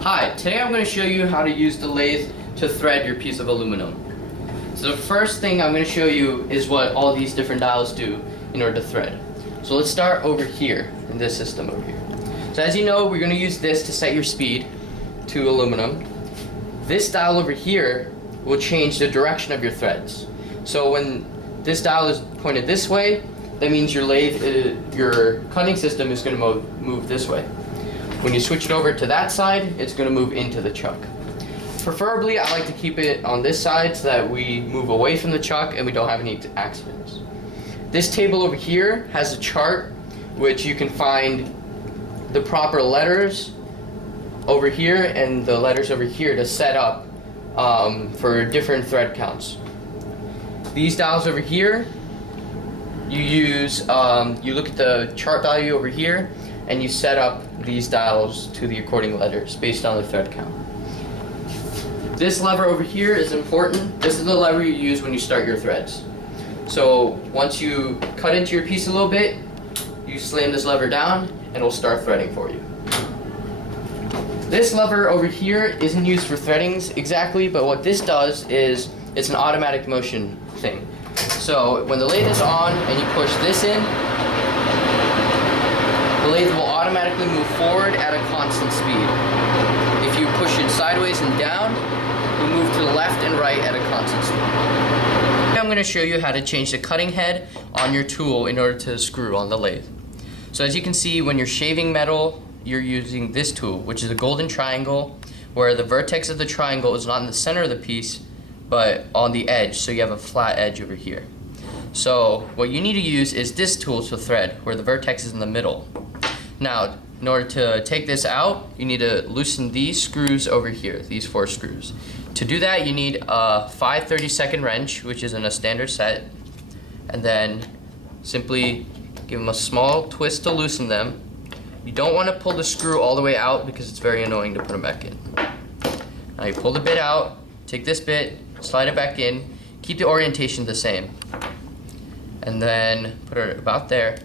Hi, today I'm going to show you how to use the lathe to thread your piece of aluminum. So the first thing I'm going to show you is what all these different dials do in order to thread. So let's start over here in this system over here. So as you know, we're going to use this to set your speed to aluminum. This dial over here will change the direction of your threads. So when this dial is pointed this way, that means your lathe, your cutting system is going to move this way. When you switch it over to that side, it's going to move into the chuck. Preferably, I like to keep it on this side so that we move away from the chuck and we don't have any accidents. This table over here has a chart which you can find the proper letters over here and the letters over here to set up for different thread counts. These dials over here, you use, you look at the chart value over here and you set up these dials to the according letters based on the thread count. This lever over here is important. This is the lever you use when you start your threads. So once you cut into your piece a little bit, you slam this lever down and it'll start threading for you. This lever over here isn't used for threadings exactly, but what this does is it's an automatic motion thing. So when the lathe is on and you push this in, the lathe will automatically move forward at a constant speed. If you push it sideways and down, it will move to the left and right at a constant speed. I'm going to show you how to change the cutting head on your tool in order to screw on the lathe. So as you can see, when you're shaving metal, you're using this tool, which is a golden triangle, where the vertex of the triangle is not in the center of the piece, but on the edge, so you have a flat edge over here. So what you need to use is this tool to thread, where the vertex is in the middle. Now, in order to take this out, you need to loosen these screws over here, these 4 screws. To do that, you need a 5/32 wrench, which is in a standard set, and then simply give them a small twist to loosen them. You don't want to pull the screw all the way out because it's very annoying to put them back in. Now you pull the bit out, take this bit, slide it back in, keep the orientation the same, and then put it about there.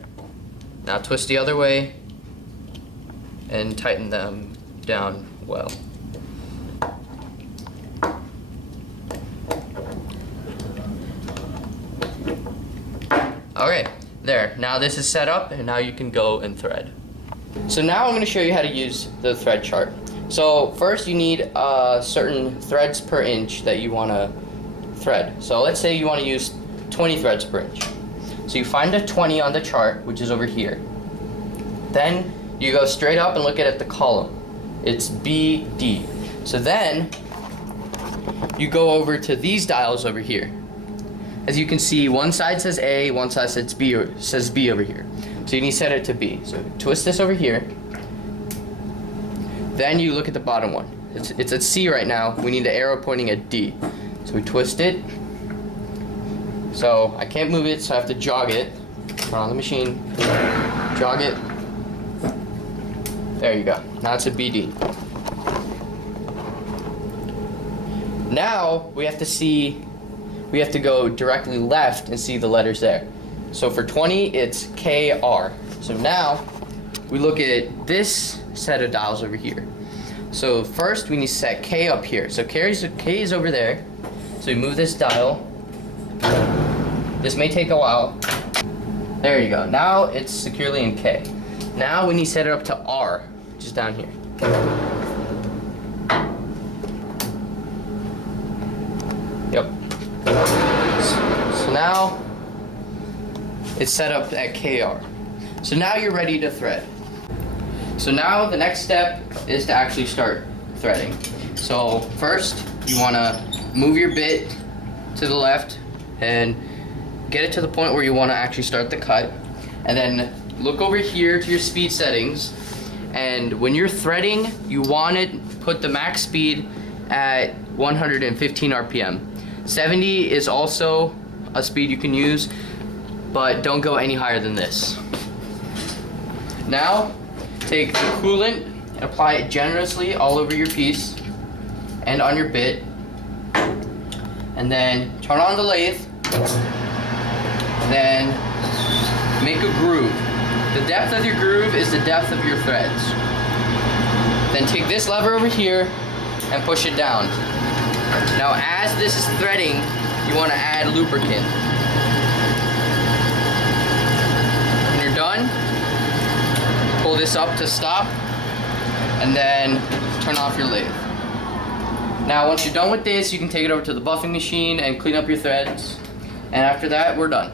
Now twist the other way and tighten them down well. Okay, there. Now this is set up and now you can go and thread. So now I'm going to show you how to use the thread chart. So first you need certain threads per inch that you want to thread. So let's say you want to use 20 threads per inch. So you find a 20 on the chart, which is over here. Then you go straight up and look at the column. It's BD. So then you go over to these dials over here. As you can see, one side says A, one side says B over here. So you need to set it to B. So twist this over here. Then you look at the bottom one. It's at C right now. We need the arrow pointing at D. So we twist it. So I can't move it, so I have to jog it. Put on the machine. Jog it. There you go. Now it's a BD. Now we have to go directly left and see the letters there. So for 20, it's KR. So now we look at this set of dials over here. So first we need to set K up here. So K is over there. So we move this dial. This may take a while. There you go. Now it's securely in K. Now we need to set it up to R, which is down here. Yep. So now it's set up at KR. So now you're ready to thread. So now the next step is to actually start threading. So first you want to move your bit to the left and get it to the point where you want to actually start the cut, and then look over here to your speed settings, and when you're threading you want to put the max speed at 115 RPM. 70 is also a speed you can use, but don't go any higher than this. Now take the coolant and apply it generously all over your piece and on your bit, and then turn on the lathe, and then make a groove. The depth of your groove is the depth of your threads. Then take this lever over here and push it down. Now as this is threading, you want to add lubricant. When you're done, pull this up to stop, and then turn off your lathe. Now once you're done with this, you can take it over to the buffing machine and clean up your threads. And after that, we're done.